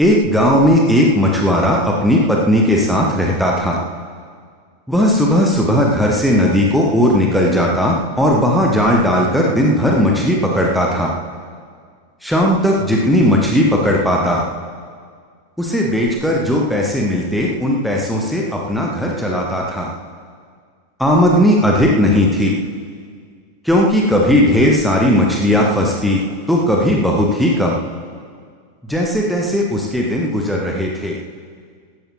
एक गांव में एक मछुआरा अपनी पत्नी के साथ रहता था। वह सुबह सुबह घर से नदी को ओर निकल जाता और वहां जाल डालकर दिन भर मछली पकड़ता था। शाम तक जितनी मछली पकड़ पाता उसे बेचकर जो पैसे मिलते उन पैसों से अपना घर चलाता था। आमदनी अधिक नहीं थी, क्योंकि कभी ढेर सारी मछलियां फंसती तो कभी बहुत ही कम। जैसे तैसे उसके दिन गुजर रहे थे।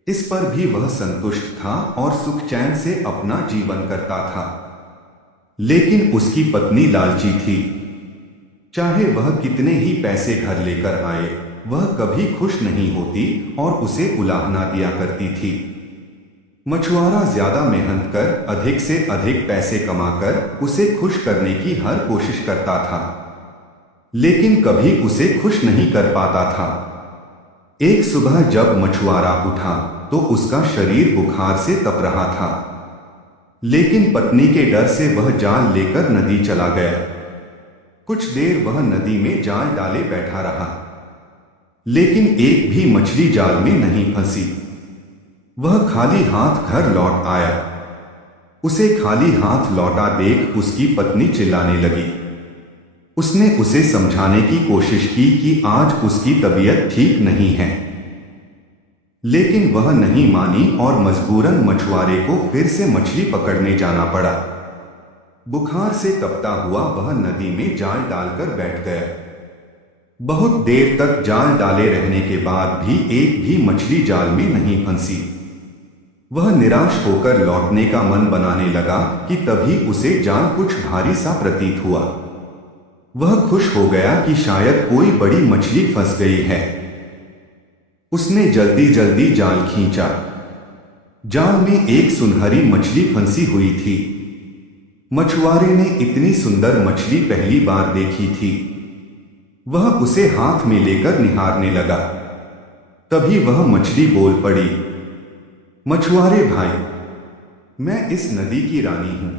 इस पर भी वह संतुष्ट था और सुख चैन से अपना जीवन करता था। लेकिन उसकी पत्नी लालची थी। चाहे वह कितने ही पैसे घर लेकर आए, वह कभी खुश नहीं होती और उसे उलाहना दिया करती थी। मछुआरा ज्यादा मेहनत कर अधिक से अधिक पैसे कमाकर उसे खुश करने की हर कोशिश करता था, लेकिन कभी उसे खुश नहीं कर पाता था। एक सुबह जब मछुआरा उठा तो उसका शरीर बुखार से तप रहा था, लेकिन पत्नी के डर से वह जाल लेकर नदी चला गया। कुछ देर वह नदी में जाल डाले बैठा रहा, लेकिन एक भी मछली जाल में नहीं फंसी। वह खाली हाथ घर लौट आया। उसे खाली हाथ लौटा देख उसकी पत्नी चिल्लाने लगी। उसने उसे समझाने की कोशिश की कि आज उसकी तबीयत ठीक नहीं है, लेकिन वह नहीं मानी और मजबूरन मछुआरे को फिर से मछली पकड़ने जाना पड़ा। बुखार से तपता हुआ वह नदी में जाल डालकर बैठ गया। बहुत देर तक जाल डाले रहने के बाद भी एक भी मछली जाल में नहीं फंसी। वह निराश होकर लौटने का मन बनाने लगा कि तभी उसे जाल कुछ भारी सा प्रतीत हुआ। वह खुश हो गया कि शायद कोई बड़ी मछली फंस गई है। उसने जल्दी जल्दी जाल खींचा। जाल में एक सुनहरी मछली फंसी हुई थी। मछुआरे ने इतनी सुंदर मछली पहली बार देखी थी। वह उसे हाथ में लेकर निहारने लगा। तभी वह मछली बोल पड़ी, मछुआरे भाई, मैं इस नदी की रानी हूं,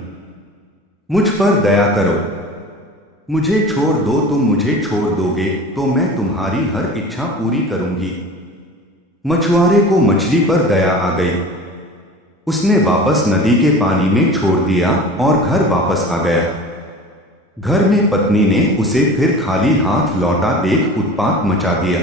मुझ पर दया करो। मुझे छोड़ दो। तुम मुझे छोड़ दोगे तो मैं तुम्हारी हर इच्छा पूरी करूंगी। मछुआरे को मछली पर दया आ गई। उसने वापस नदी के पानी में छोड़ दिया और घर वापस आ गया। घर में पत्नी ने उसे फिर खाली हाथ लौटा देख उत्पात मचा दिया।